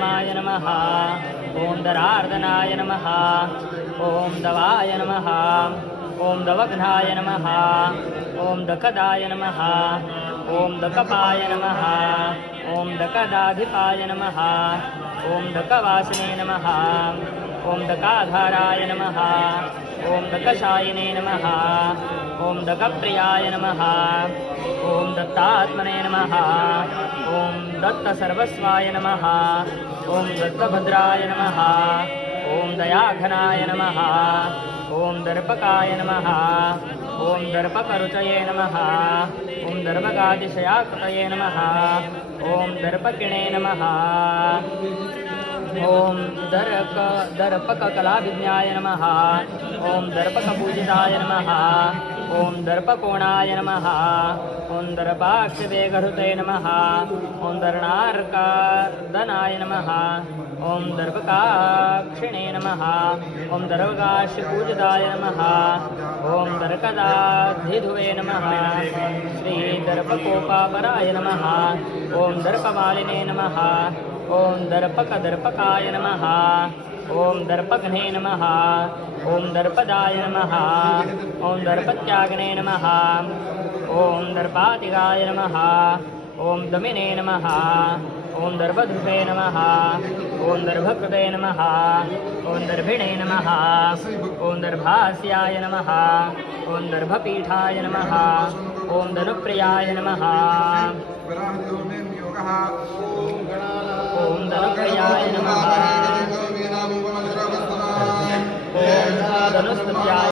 My नमः। ओम दरार्दनाय नमः। ओम दवाय नमः। ओम दवघ्नाय नमः। ओम दकदाय नमः। ओम दकपाय नमः। ओम दकदाधिपाय नमः। ओम दकवासिने नमः। ओम दकाधाराय नमः। ओम दकशायिने नमः। ओम दकप्रियाय नमः। ओम दत्तात्मने नमः। ओम दत्तसर्वस्वाय नमः। ओम दत्तभद्राय नमः। ओम दयाघनाय नमः। ओम दर्पकाय नमः। ओम दर्पकरुचये नमः। ओम दर्पकातिशयाकृतये नमः। ओम दर्पकिणे नमः। ओम दर्पककलाविज्ञाय नमः। ओम दर्पकपूजिताय नमः। ओम दर्पकोणाय नमः। ओम दर्पाक्षवेगहृते नमः। ओम दर्णार्कार्दनाय नमः। ओम दर्पकाक्षिणे नमः। ओम दर्पकाश्यपूजिताय नमः। ओम दर्पदाधिधुवे नमः। श्री दर्पकोपापराय नमः। ओम दर्पमालिने नमः। ओम दर्पकदर्पकाय नमः। ओम दर्पघ्ने नमः। ओम दर्पदाय नमः। ओम दर्पत्याग्ने नमः। ओम दर्पातिगाय नमः। ओम दमिने नमः। ओम दर्भधृते नमः। ओम दर्भकृते नमः। ओम दर्भिणे नमः। ओम दर्भास्याय नमः। ओम दर्भपीठाय नमः। ओम धनुप्रियाय नमः। ओम धनुप्रियाय नमः। ओम धनुस्तुत्याय